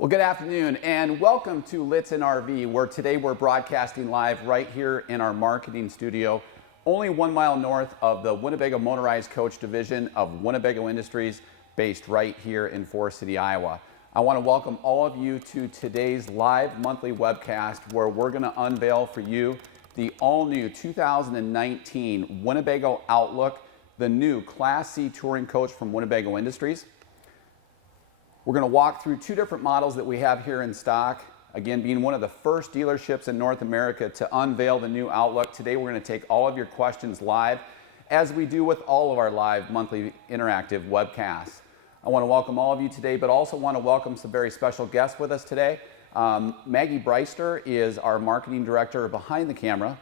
Well, good afternoon and welcome to Lichtsinn RV, where today we're broadcasting live right here in our marketing studio, only 1 mile north of the Winnebago Motorized Coach Division of Winnebago Industries, based right here in Forest City, Iowa. I want to welcome all of you to today's live monthly webcast, where we're going to unveil for you the all-new 2019 Winnebago Outlook, the new Class C touring coach from Winnebago Industries. We're going to walk through two different models that we have here in stock. Again, being one of the first dealerships in North America to unveil the new Outlook. Today we're going to take all of your questions live, as we do with all of our live monthly interactive webcasts. I want to welcome all of you today, but also want to welcome some very special guests with us today. Maggie Breister is our marketing director behind the camera.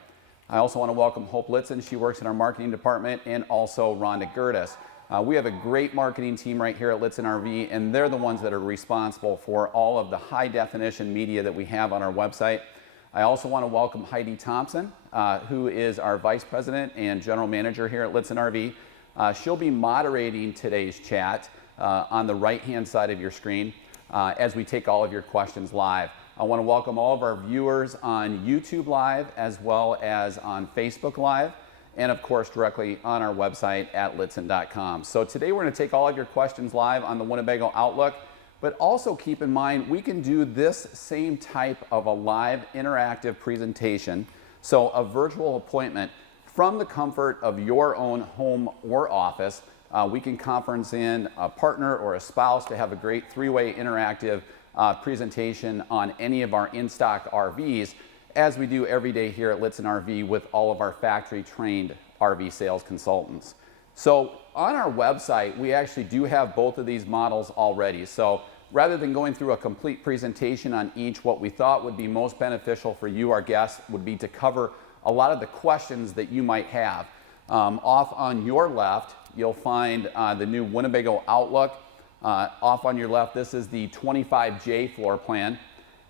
I also want to welcome Hope Litzen. She works in our marketing department, and also Rhonda Gertis. We have a great marketing team right here at Lichtsinn RV, and they're the ones that are responsible for all of the high definition media that we have on our website. I also want to welcome Heidi Thompson, who is our Vice President and General Manager here at Lichtsinn RV. She'll be moderating today's chat on the right-hand side of your screen as we take all of your questions live. I want to welcome all of our viewers on YouTube Live, as well as on Facebook Live, and of course directly on our website at lichtsinn.com. So today we're going to take all of your questions live on the Winnebago Outlook, but also keep in mind we can do this same type of a live interactive presentation, so a virtual appointment from the comfort of your own home or office. We can conference in a partner or a spouse to have a great three-way interactive presentation on any of our in-stock RVs, as we do every day here at Lichtsinn RV with all of our factory-trained RV sales consultants. So on our website, we actually do have both of these models already. So rather than going through a complete presentation on each, what we thought would be most beneficial for you, our guests, would be to cover a lot of the questions that you might have. Off on your left, you'll find the new Winnebago Outlook. Off on your left, this is the 25J floor plan.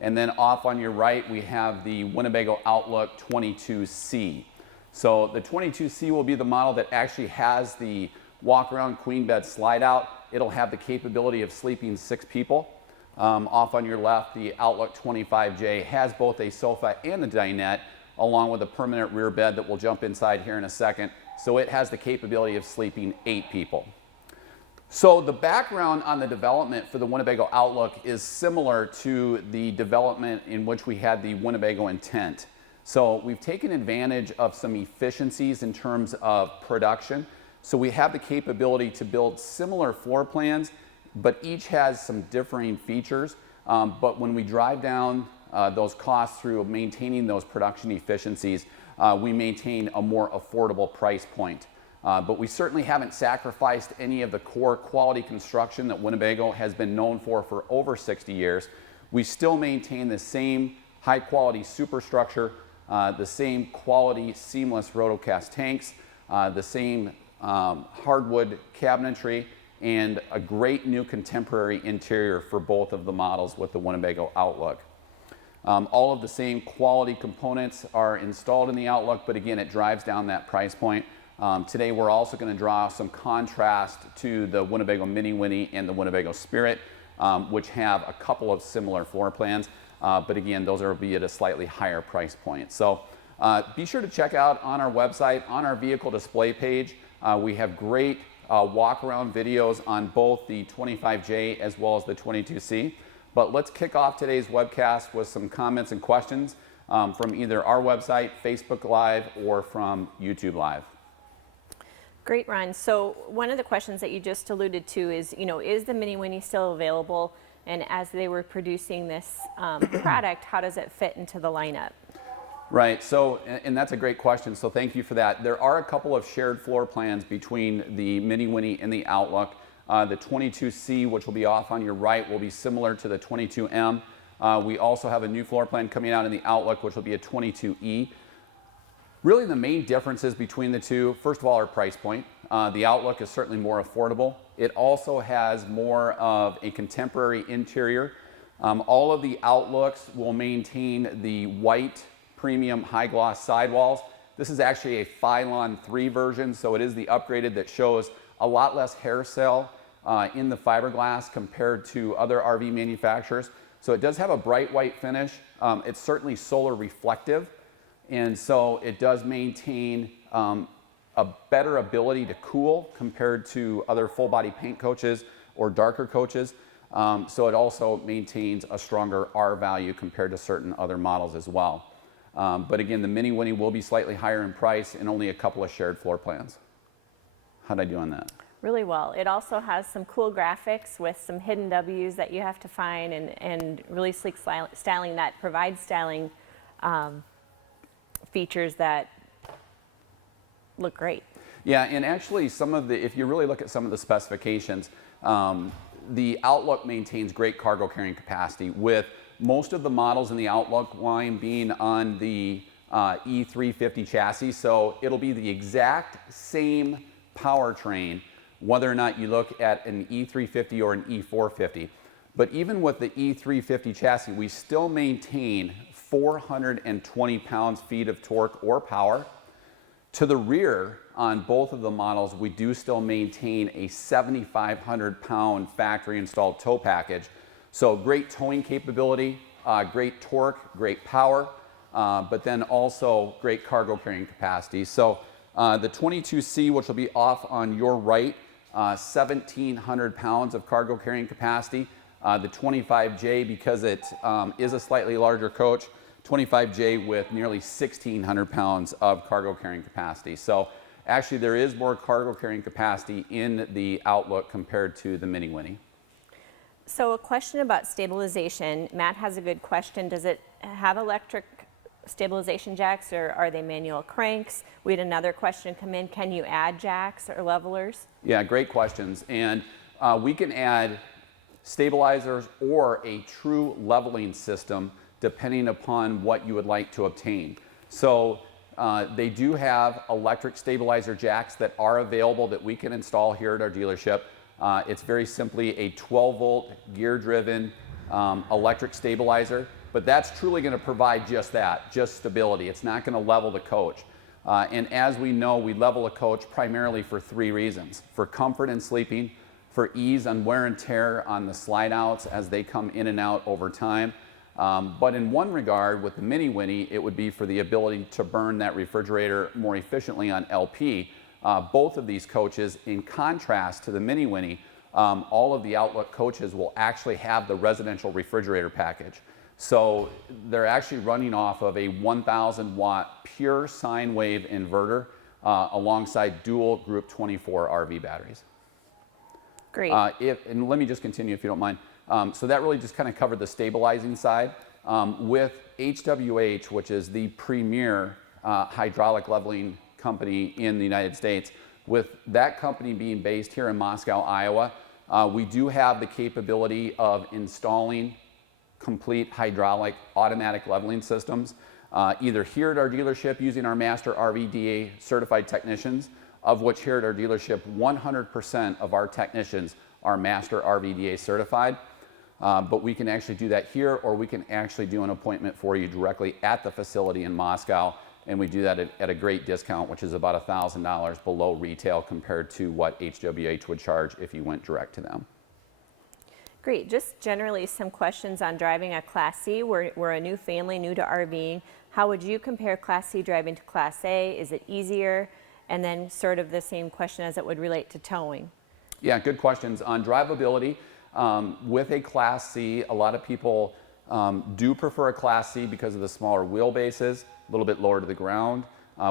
And then off on your right, we have the Winnebago Outlook 22C. So the 22C will be the model that actually has the walk-around queen bed slide out. It'll have the capability of sleeping 6 people. Off on your left, the Outlook 25J has both a sofa and a dinette, along with a permanent rear bed that we'll jump inside here in a second. So it has the capability of sleeping 8 people. So the background on the development for the Winnebago Outlook is similar to the development in which we had the Winnebago Intent. So we've taken advantage of some efficiencies in terms of production. So we have the capability to build similar floor plans, but each has some differing features. But when we drive down those costs through maintaining those production efficiencies, we maintain a more affordable price point. But we certainly haven't sacrificed any of the core quality construction that Winnebago has been known for over 60 years. We still maintain the same high quality superstructure, the same quality seamless rotocast tanks, the same hardwood cabinetry, and a great new contemporary interior for both of the models with the Winnebago Outlook. All of the same quality components are installed in the Outlook, but again, it drives down that price point. Today we're also going to draw some contrast to the Winnebago Minnie Winnie and the Winnebago Spirit, which have a couple of similar floor plans, but again, those will be at a slightly higher price point. So be sure to check out on our website, on our vehicle display page. We have great walk-around videos on both the 25J as well as the 22C. But let's kick off today's webcast with some comments and questions from either our website, Facebook Live, or from YouTube Live. Great, Ron. So one of the questions that you just alluded to is, is the Minnie Winnie still available? And as they were producing this product, how does it fit into the lineup? Right. So, and that's a great question. So thank you for that. There are a couple of shared floor plans between the Minnie Winnie and the Outlook. The 22C, which will be off on your right, will be similar to the 22M. We also have a new floor plan coming out in the Outlook, which will be a 22E. Really, the main differences between the two, first of all, are price point. The Outlook is certainly more affordable. It also has more of a contemporary interior. All of the Outlooks will maintain the white premium high gloss sidewalls. This is actually a Phylon 3 version, so it is the upgraded that shows a lot less hair cell in the fiberglass compared to other RV manufacturers. So it does have a bright white finish. It's certainly solar reflective, and so it does maintain a better ability to cool compared to other full body paint coaches or darker coaches. So it also maintains a stronger R value compared to certain other models as well. But again, the Minnie Winnie will be slightly higher in price and only a couple of shared floor plans. How'd I do on that? Really well. It also has some cool graphics with some hidden W's that you have to find, and really sleek styling that provides styling features that look great. Yeah, and actually some of the, if you really look at some of the specifications, the Outlook maintains great cargo carrying capacity, with most of the models in the Outlook line being on the E350 chassis. So it'll be the exact same powertrain whether or not you look at an E350 or an E450. But even with the E350 chassis, we still maintain 420 pounds-feet of torque or power. To the rear, on both of the models, we do still maintain a 7,500 pound factory installed tow package. So great towing capability, great torque, great power, but then also great cargo carrying capacity. So the 22C, which will be off on your right, 1,700 pounds of cargo carrying capacity. The 25J, because it is a slightly larger coach, 25J with nearly 1,600 pounds of cargo carrying capacity. So actually there is more cargo carrying capacity in the Outlook compared to the Minnie Winnie. So a question about stabilization. Matt has a good question. Does it have electric stabilization jacks, or are they manual cranks? We had another question come in. Can you add jacks or levelers? Yeah, great questions. And we can add stabilizers or a true leveling system depending upon what you would like to obtain. So they do have electric stabilizer jacks that are available that we can install here at our dealership. It's very simply a 12-volt gear-driven electric stabilizer, but that's truly going to provide just that, just stability. It's not going to level the coach. And as we know, we level a coach primarily for three reasons: for comfort in sleeping, for ease on wear and tear on the slide outs as they come in and out over time. But in one regard, with the Minnie Winnie, it would be for the ability to burn that refrigerator more efficiently on LP. Both of these coaches, in contrast to the Minnie Winnie, all of the Outlook coaches will actually have the residential refrigerator package. So they're actually running off of a 1,000 watt pure sine wave inverter alongside dual group 24 RV batteries. Great. And let me just continue if you don't mind. So that really just kind of covered the stabilizing side. With HWH, which is the premier hydraulic leveling company in the United States, with that company being based here in Moscow, Iowa, we do have the capability of installing complete hydraulic automatic leveling systems, either here at our dealership using our master RVDA certified technicians, of which here at our dealership 100% of our technicians are master RVDA certified. But we can actually do that here, or we can actually do an appointment for you directly at the facility in Moscow, and we do that at a great discount, which is about $1,000 below retail compared to what HWH would charge if you went direct to them. Great. Just generally some questions on driving a Class C. We're a new family, new to RVing. How would you compare Class C driving to Class A? Is it easier? And then sort of the same question as it would relate to towing. Yeah, good questions. On drivability, with a Class C, a lot of people do prefer a Class C because of the smaller wheelbases, a little bit lower to the ground.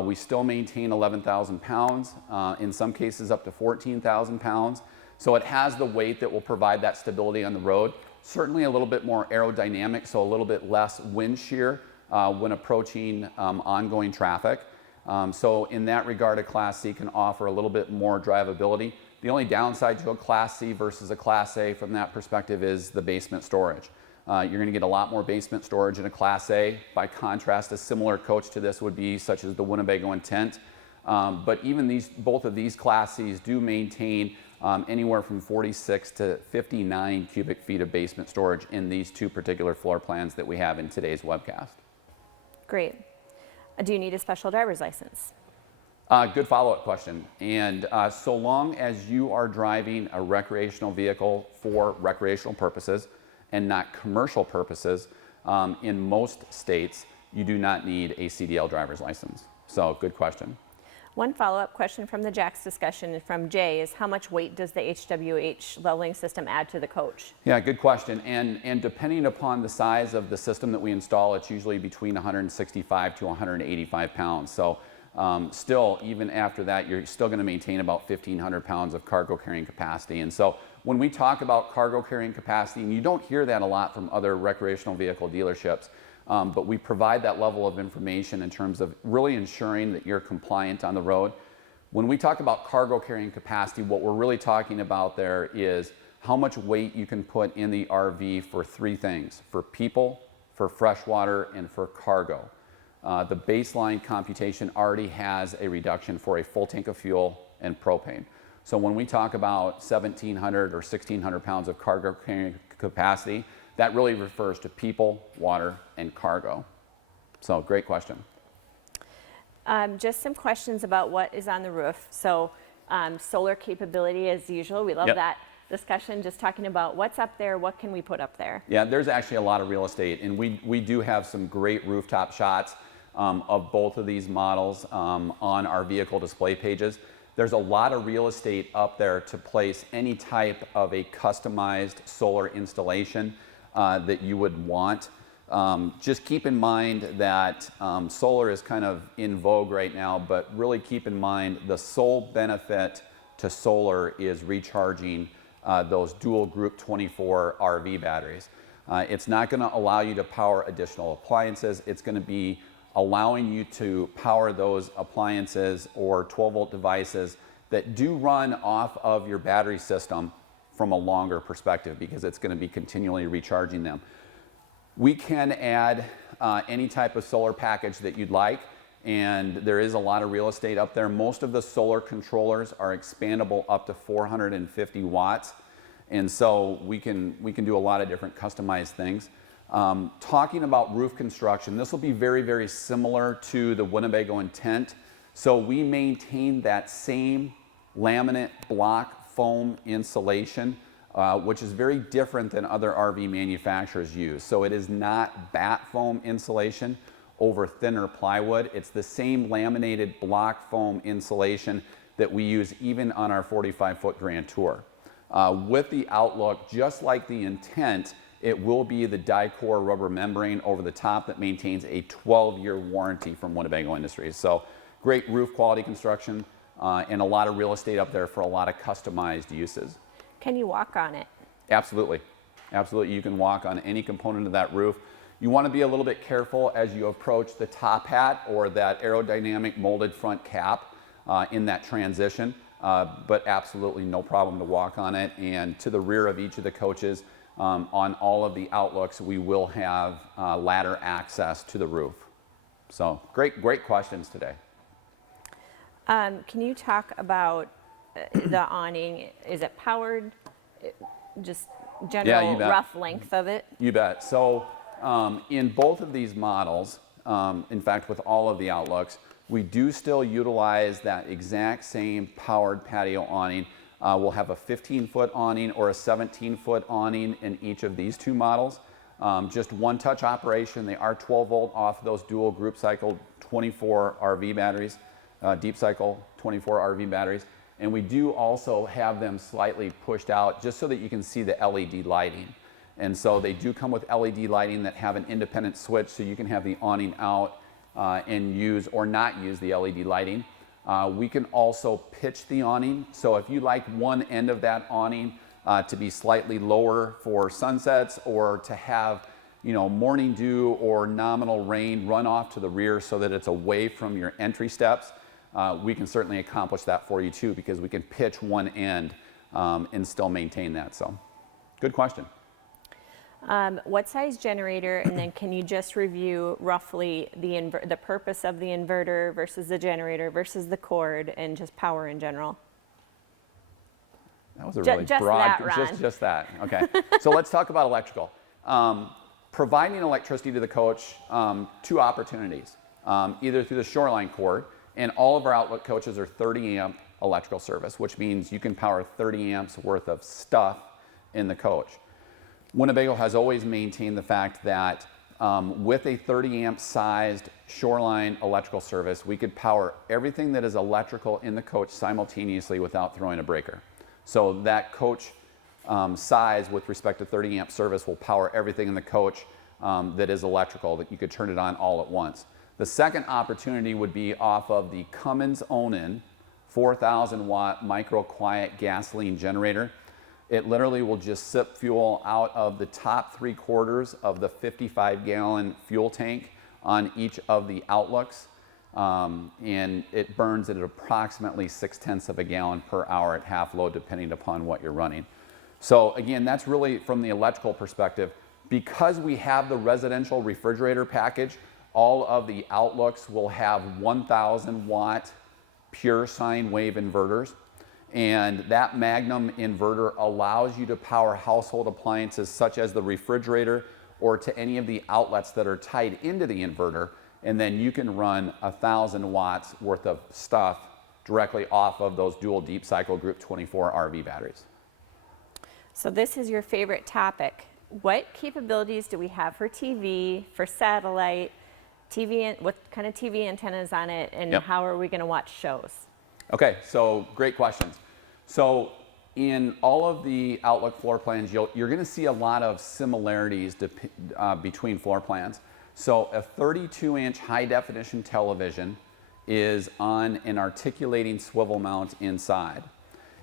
We still maintain 11,000 pounds, in some cases up to 14,000 pounds. So it has the weight that will provide that stability on the road. Certainly a little bit more aerodynamic, so a little bit less wind shear when approaching ongoing traffic. So in that regard, a Class C can offer a little bit more drivability. The only downside to a Class C versus a Class A from that perspective is the basement storage. You're going to get a lot more basement storage in a Class A. By contrast, a similar coach to this would be such as the Winnebago Intent. But even both of these Class Cs do maintain anywhere from 46 to 59 cubic feet of basement storage in these two particular floor plans that we have in today's webcast. Great. Do you need a special driver's license? Good follow-up question. And so long as you are driving a recreational vehicle for recreational purposes, and not commercial purposes, in most states, you do not need a CDL driver's license. So good question. One follow-up question from the Jack's discussion from Jay is how much weight does the HWH leveling system add to the coach? Yeah, good question. And depending upon the size of the system that we install, it's usually between 165 to 185 pounds. So still, even after that, you're still going to maintain about 1,500 pounds of cargo carrying capacity. And so when we talk about cargo carrying capacity, and you don't hear that a lot from other recreational vehicle dealerships, but we provide that level of information in terms of really ensuring that you're compliant on the road. When we talk about cargo carrying capacity, what we're really talking about there is how much weight you can put in the RV for three things: for people, for freshwater, and for cargo. The baseline computation already has a reduction for a full tank of fuel and propane. So when we talk about 1,700 or 1,600 pounds of cargo carrying capacity, that really refers to people, water, and cargo. So great question. Just some questions about what is on the roof. So solar capability as usual. We love Yep. that discussion, just talking about what's up there, what can we put up there? Yeah, there's actually a lot of real estate, and we do have some great rooftop shots of both of these models on our vehicle display pages. There's a lot of real estate up there to place any type of a customized solar installation that you would want. Just keep in mind that solar is kind of in vogue right now, but really keep in mind the sole benefit to solar is recharging those dual group 24 RV batteries. It's not going to allow you to power additional appliances. It's going to be allowing you to power those appliances or 12-volt devices that do run off of your battery system from a longer perspective, because it's going to be continually recharging them. We can add any type of solar package that you'd like, and there is a lot of real estate up there. Most of the solar controllers are expandable up to 450 watts, and so we can do a lot of different customized things. Talking about roof construction, this will be very, very similar to the Winnebago intent. So we maintain that same laminate block foam insulation, which is very different than other RV manufacturers use. So it is not batt foam insulation over thinner plywood. It's the same laminated block foam insulation that we use even on our 45-foot Grand Tour. With the Outlook, just like the intent, it will be the Dicor rubber membrane over the top that maintains a 12-year warranty from Winnebago Industries. So great roof quality construction and a lot of real estate up there for a lot of customized uses. Can you walk on it? Absolutely. Absolutely. You can walk on any component of that roof. You want to be a little bit careful as you approach the top hat or that aerodynamic molded front cap in that transition, but absolutely no problem to walk on it. And to the rear of each of the coaches, on all of the Outlooks, we will have ladder access to the roof. So great questions today. Can you talk about the awning? Is it powered? Just general rough length of it? You bet. So in both of these models, in fact with all of the Outlooks, we do still utilize that exact same powered patio awning. We'll have a 15-foot awning or a 17-foot awning in each of these two models. Just one touch operation. They are 12 volt off those dual group cycle 24 RV batteries, deep cycle 24 RV batteries. And we do also have them slightly pushed out just so that you can see the LED lighting. And so they do come with LED lighting that have an independent switch, so you can have the awning out and use or not use the LED lighting. We can also pitch the awning. So if you like one end of that awning to be slightly lower for sunsets, or to have, morning dew or nominal rain run off to the rear so that it's away from your entry steps, we can certainly accomplish that for you too, because we can pitch one end and still maintain that. So good question. What size generator, and then can you just review roughly the purpose of the inverter versus the generator versus the cord and just power in general? That was a really broad, just that. Okay, so let's talk about electrical. Providing electricity to the coach, two opportunities, either through the shoreline cord, and all of our Outlook coaches are 30 amp electrical service, which means you can power 30 amps worth of stuff in the coach. Winnebago has always maintained the fact that with a 30 amp sized shoreline electrical service, we could power everything that is electrical in the coach simultaneously without throwing a breaker. So that coach size with respect to 30 amp service will power everything in the coach that is electrical, that you could turn it on all at once. The second opportunity would be off of the Cummins Onan 4,000 watt micro quiet gasoline generator. It literally will just sip fuel out of the top 3/4 of the 55-gallon fuel tank on each of the Outlooks, and it burns at approximately 0.6 of a gallon per hour at half load, depending upon what you're running. So again, that's really from the electrical perspective. Because we have the residential refrigerator package, all of the Outlooks will have 1,000 watt pure sine wave inverters. And that Magnum inverter allows you to power household appliances such as the refrigerator or to any of the outlets that are tied into the inverter. And then you can run 1,000 watts worth of stuff directly off of those dual deep cycle Group 24 RV batteries. So this is your favorite topic. What capabilities do we have for TV, for satellite, what kind of TV antennas on it, and how are we going to watch shows? Okay, so great questions. So in all of the Outlook floor plans, you're going to see a lot of similarities between floor plans. So a 32-inch high-definition television is on an articulating swivel mount inside.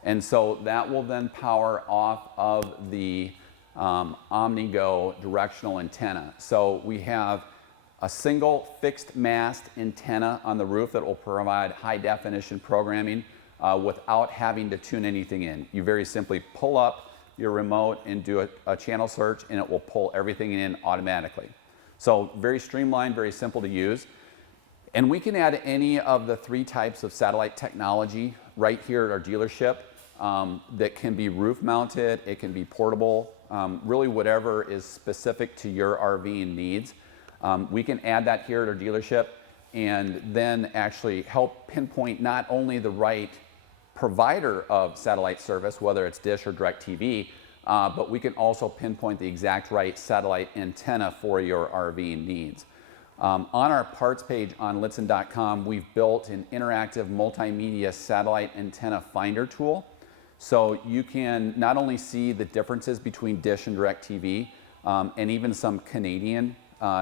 And so that will then power off of the OmniGo directional antenna. So we have a single fixed mast antenna on the roof that will provide high-definition programming without having to tune anything in. You very simply pull up your remote and do a channel search, and it will pull everything in automatically. So very streamlined, very simple to use. And we can add any of the 3 types of satellite technology right here at our dealership that can be roof mounted, it can be portable, really whatever is specific to your RV needs. We can add that here at our dealership and then actually help pinpoint not only the right provider of satellite service, whether it's Dish or DirecTV, but we can also pinpoint the exact right satellite antenna for your RV needs. On our parts page on Lichtsinn.com, we've built an interactive multimedia satellite antenna finder tool. So you can not only see the differences between Dish and DirecTV, and even some Canadian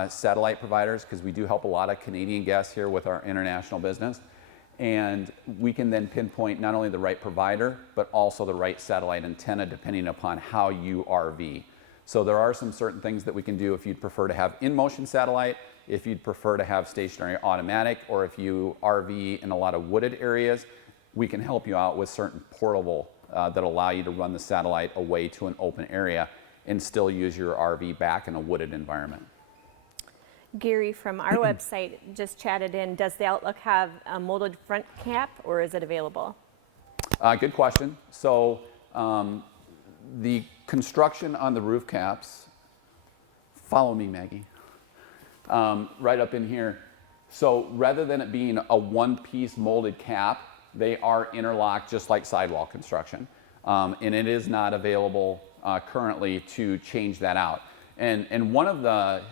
satellite providers, because we do help a lot of Canadian guests here with our international business. And we can then pinpoint not only the right provider, but also the right satellite antenna depending upon how you RV. So there are some certain things that we can do if you'd prefer to have in-motion satellite, if you'd prefer to have stationary automatic, or if you RV in a lot of wooded areas, we can help you out with certain portable that allow you to run the satellite away to an open area and still use your RV back in a wooded environment. Gary from our website just chatted in, does the Outlook have a molded front cap or is it available? Good question. So the construction on the roof caps, follow me Maggie, right up in here. So rather than it being a one-piece molded cap, they are interlocked just like sidewall construction. And it is not available currently to change that out. And one of the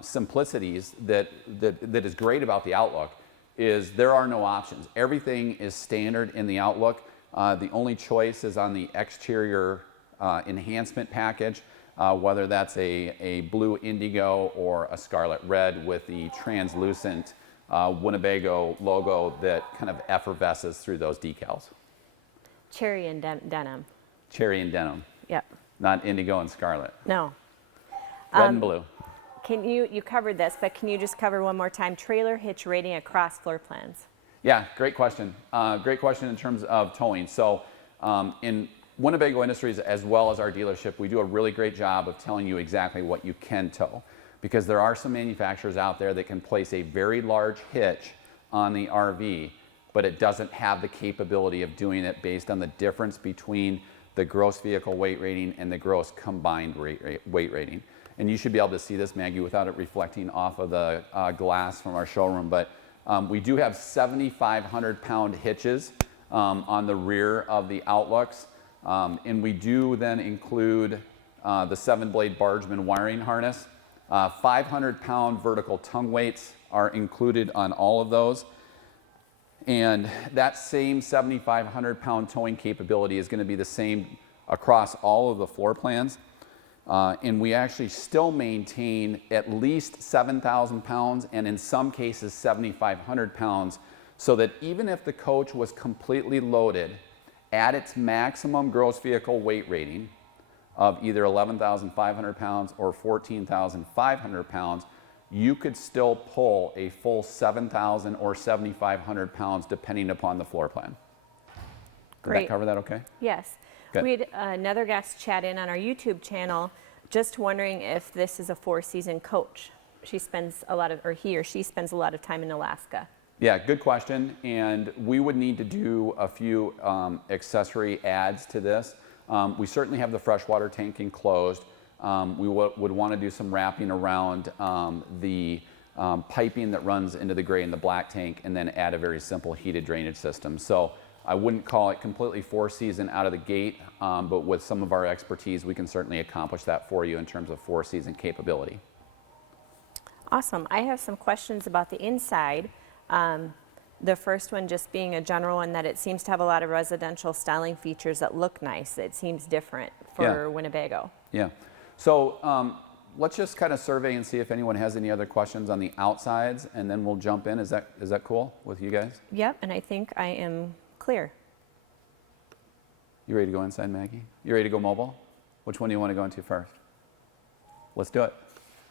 simplicities that is great about the Outlook is there are no options. Everything is standard in the Outlook. The only choice is on the exterior enhancement package, whether that's a blue indigo or a scarlet red with the translucent Winnebago logo that kind of effervesces through those decals. Cherry and denim. Cherry and denim. Yep. Not indigo and scarlet. No. Red and blue. Can you covered this, but can you just cover one more time, trailer hitch rating across floor plans? Yeah, great question. Great question in terms of towing. So in Winnebago Industries, as well as our dealership, we do a really great job of telling you exactly what you can tow. Because there are some manufacturers out there that can place a very large hitch on the RV, but it doesn't have the capability of doing it based on the difference between the gross vehicle weight rating and the gross combined weight rating. And you should be able to see this, Maggie, without it reflecting off of the glass from our showroom. But we do have 7,500-pound hitches on the rear of the Outlooks. And we do then include the 7-blade Bargeman wiring harness. 500-pound vertical tongue weights are included on all of those. And that same 7,500-pound towing capability is going to be the same across all of the floor plans. And we actually still maintain at least 7,000 pounds and in some cases 7,500 pounds, so that even if the coach was completely loaded at its maximum gross vehicle weight rating of either 11,500 pounds or 14,500 pounds, you could still pull a full 7,000 or 7,500 pounds depending upon the floor plan. Did that cover that okay? Yes. Good. We had another guest chat in on our YouTube channel, just wondering if this is a 4-season coach. She spends a lot of, or he or she spends a lot of time in Alaska. Yeah, good question. And we would need to do a few accessory adds to this. We certainly have the freshwater tank enclosed. We would want to do some wrapping around the piping that runs into the gray and the black tank, and then add a very simple heated drainage system. So I wouldn't call it completely 4-season out of the gate, but with some of our expertise, we can certainly accomplish that for you in terms of 4-season capability. Awesome. I have some questions about the inside. The first one just being a general one, that it seems to have a lot of residential styling features that look nice. It seems different for Winnebago. Yeah. So let's just kind of survey and see if anyone has any other questions on the outsides, and then we'll jump in. Is that cool with you guys? Yep, and I think I am clear. You ready to go inside, Maggie? You ready to go mobile? Which one do you want to go into first? Let's do it.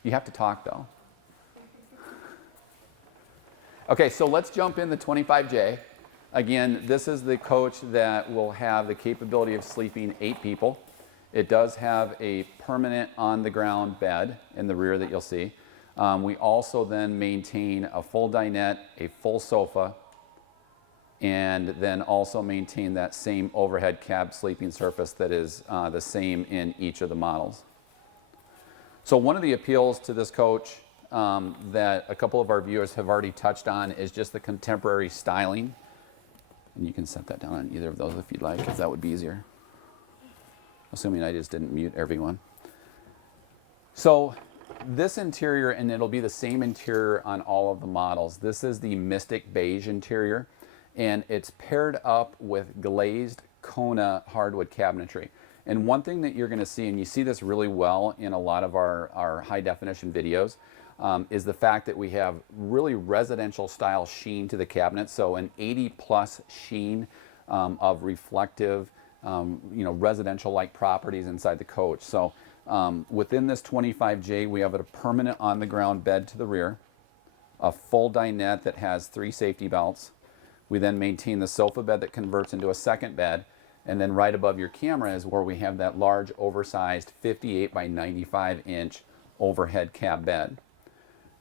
You have to talk, though. Okay, so let's jump in the 25J. Again, this is the coach that will have the capability of sleeping 8 people. It does have a permanent on-the-ground bed in the rear that you'll see. We also then maintain a full dinette, a full sofa, and then also maintain that same overhead cab sleeping surface that is the same in each of the models. So one of the appeals to this coach that a couple of our viewers have already touched on is just the contemporary styling. And you can set that down on either of those if you'd like, because that would be easier. Assuming I just didn't mute everyone. So this interior, and it'll be the same interior on all of the models. This is the Mystic Beige interior, and it's paired up with glazed Kona hardwood cabinetry. And one thing that you're going to see, and you see this really well in a lot of our high definition videos, is the fact that we have really residential style sheen to the cabinet. So an 80+ sheen of reflective, residential like properties inside the coach. So within this 25J, we have a permanent on the ground bed to the rear, a full dinette that has 3 safety belts. We then maintain the sofa bed that converts into a second bed. And then right above your camera is where we have that large oversized 58 by 95 inch overhead cab bed.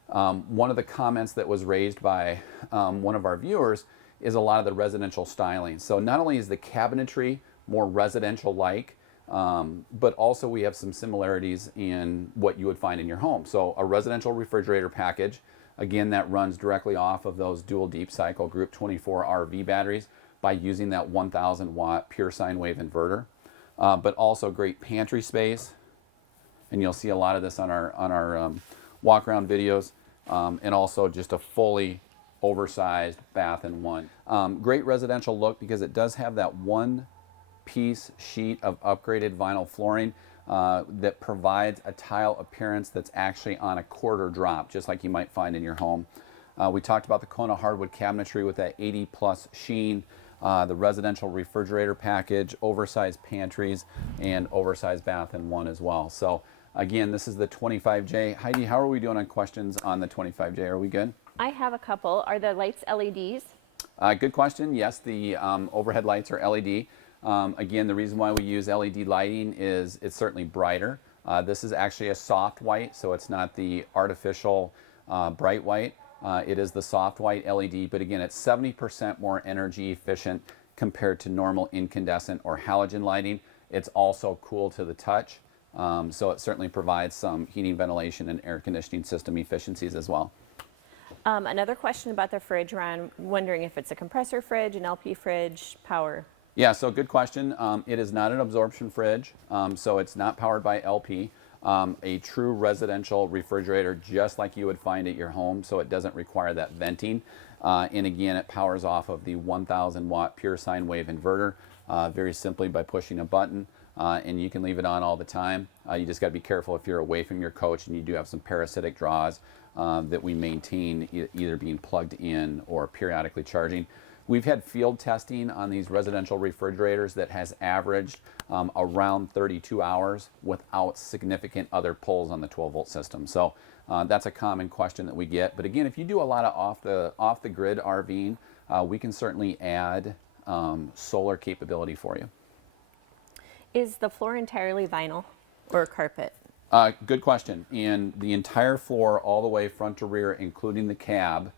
One of the comments that was raised by one of our viewers is a lot of the residential styling. So not only is the cabinetry more residential-like, but also we have some similarities in what you would find in your home. So a residential refrigerator package, again, that runs directly off of those dual deep cycle Group 24 RV batteries by using that 1,000 watt pure sine wave inverter. But also great pantry space, and you'll see a lot of this on our walk around videos, and also just a fully oversized bath and one. Great residential look because it does have that one piece sheet of upgraded vinyl flooring that provides a tile appearance that's actually on a quarter drop, just like you might find in your home. We talked about the Kona hardwood cabinetry with that 80+ sheen, the residential refrigerator package, oversized pantries, and oversized bath and one as well. So again, this is the 25J. Heidi, how are we doing on questions on the 25J? Are we good? I have a couple. Are the lights LEDs? Good question. Yes, the overhead lights are LED. Again, the reason why we use LED lighting is it's certainly brighter. This is actually a soft white, so it's not the artificial bright white. It is the soft white LED, but again, it's 70% more energy efficient compared to normal incandescent or halogen lighting. It's also cool to the touch, so it certainly provides some heating, ventilation, and air conditioning system efficiencies as well. Another question about the fridge, Ron, wondering if it's a compressor fridge, an LP fridge, power. Yeah, so good question. It is not an absorption fridge, so it's not powered by LP. A true residential refrigerator, just like you would find at your home, so it doesn't require that venting. And again, it powers off of the 1,000 watt pure sine wave inverter, very simply by pushing a button, and you can leave it on all the time. You just got to be careful if you're away from your coach and you do have some parasitic draws that we maintain either being plugged in or periodically charging. We've had field testing on these residential refrigerators that has averaged around 32 hours without significant other pulls on the 12-volt system. So that's a common question that we get. But again, if you do a lot of off the grid RVing, we can certainly add solar capability for you. Is the floor entirely vinyl or carpet? Good question. And the entire floor, all the way front to rear, including the cab,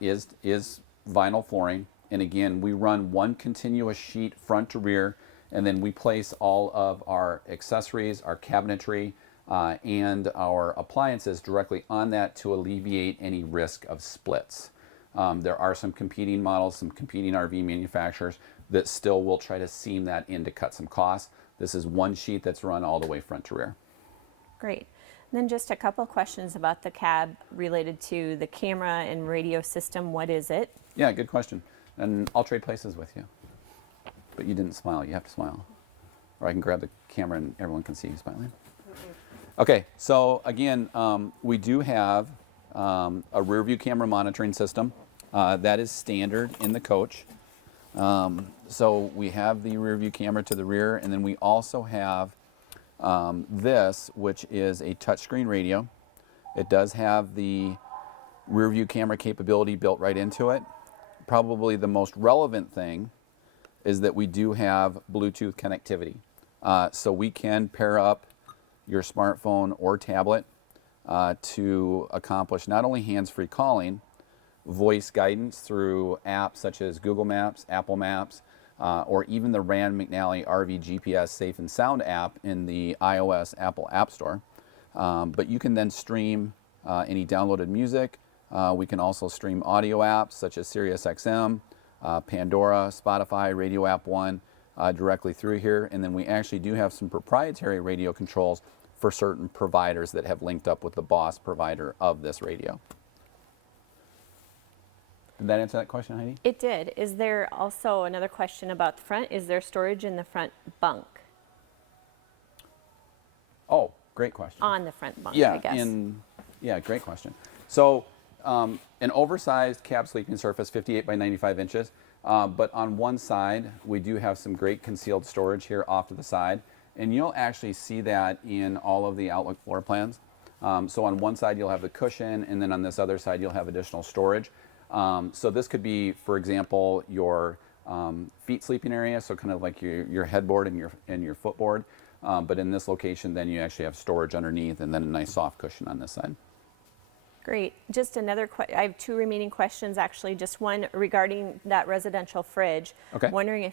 is vinyl flooring. And again, we run one continuous sheet front to rear, and then we place all of our accessories, our cabinetry, and our appliances directly on that to alleviate any risk of splits. There are some competing models, some competing RV manufacturers that still will try to seam that in to cut some costs. This is one sheet that's run all the way front to rear. Great. And then just a couple questions about the cab related to the camera and radio system. What is it? Yeah, good question. And I'll trade places with you. But you didn't smile. You have to smile. Or I can grab the camera and everyone can see you smiling. Okay, so again, we do have a rear view camera monitoring system. That is standard in the coach. So we have the rear view camera to the rear, and then we also have this, which is a touchscreen radio. It does have the rear view camera capability built right into it. Probably the most relevant thing is that we do have Bluetooth connectivity. So we can pair up your smartphone or tablet to accomplish not only hands-free calling, voice guidance through apps such as Google Maps, Apple Maps, or even the Rand McNally RV GPS Safe and Sound app in the iOS Apple App Store. But you can then stream any downloaded music. We can also stream audio apps such as SiriusXM, Pandora, Spotify, Radio App One directly through here. And then we actually do have some proprietary radio controls for certain providers that have linked up with the boss provider of this radio. Did that answer that question, Heidi? It did. Is there also another question about the front? Is there storage in the front bunk? Oh, great question. On the front bunk, Yeah, I guess. Yeah, great question. So an oversized cab sleeping surface, 58 by 95 inches. But on one side, we do have some great concealed storage here off to the side. And you'll actually see that in all of the Outlook floor plans. So on one side, you'll have the cushion, and then on this other side, you'll have additional storage. So this could be, for example, your feet sleeping area, so kind of like your headboard and your footboard. But in this location, then you actually have storage underneath, and then a nice soft cushion on this side. Great. Just another I have two remaining questions, actually. Just one regarding that residential fridge. Okay. Wondering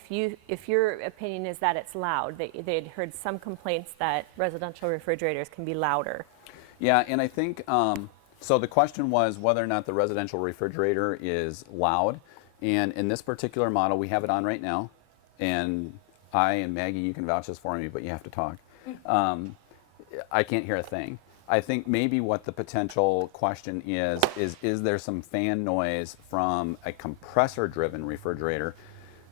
if your opinion is that it's loud. They'd heard some complaints that residential refrigerators can be louder. Yeah, and I think, so the question was whether or not the residential refrigerator is loud. And in this particular model, we have it on right now. And I and Maggie, you can vouch this for me, but you have to talk. I can't hear a thing. I think maybe what the potential question is there some fan noise from a compressor-driven refrigerator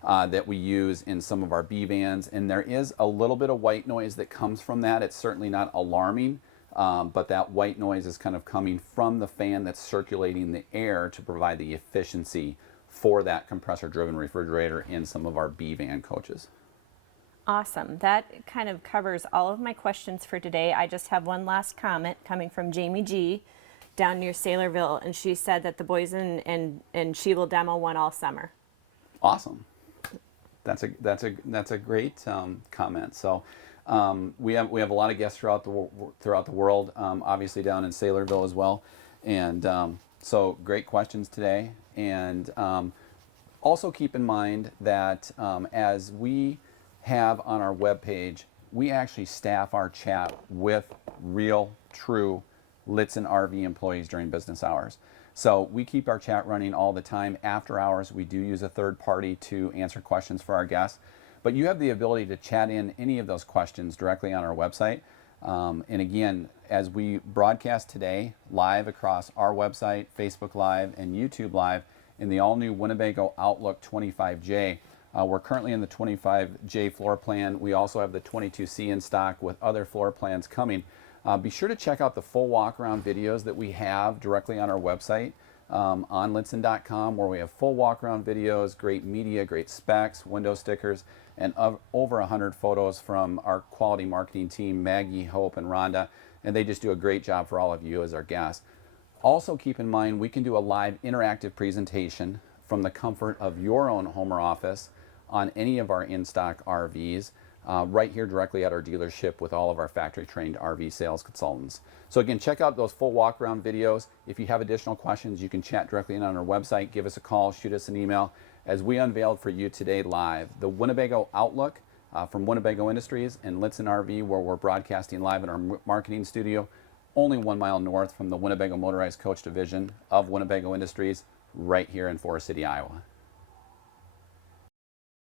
that we use in some of our B vans? And there is a little bit of white noise that comes from that. It's certainly not alarming, but that white noise is kind of coming from the fan that's circulating the air to provide the efficiency for that compressor-driven refrigerator in some of our B van coaches. Awesome. That kind of covers all of my questions for today. I just have one last comment coming from Jamie G down near Saylorville, and she said that the boys and she will demo one all summer. Awesome. That's a great comment. So we have a lot of guests throughout the world, obviously down in Saylorville as well, and so great questions today. And also keep in mind that as we have on our webpage, we actually staff our chat with real, true Lichtsinn RV employees during business hours. So we keep our chat running all the time. After hours, we do use a third party to answer questions for our guests. But you have the ability to chat in any of those questions directly on our website. And again, as we broadcast today live across our website, Facebook Live, and YouTube Live in the all-new Winnebago Outlook 25J, we're currently in the 25J floor plan. We also have the 22C in stock with other floor plans coming. Be sure to check out the full walk-around videos that we have directly on our website on Lichtsinn.com, where we have full walk-around videos, great media, great specs, window stickers, and over 100 photos from our quality marketing team, Maggie, Hope, and Rhonda, and they just do a great job for all of you as our guests. Also keep in mind, we can do a live interactive presentation from the comfort of your own home or office on any of our in-stock RVs, right here directly at our dealership with all of our factory-trained RV sales consultants. So again, check out those full walk-around videos. If you have additional questions, you can chat directly in on our website, give us a call, shoot us an email, as we unveiled for you today live the Winnebago Outlook from Winnebago Industries and Lichtsinn RV, where we're broadcasting live in our marketing studio, only 1 mile north from the Winnebago Motorized Coach Division of Winnebago Industries, right here in Forest City, Iowa.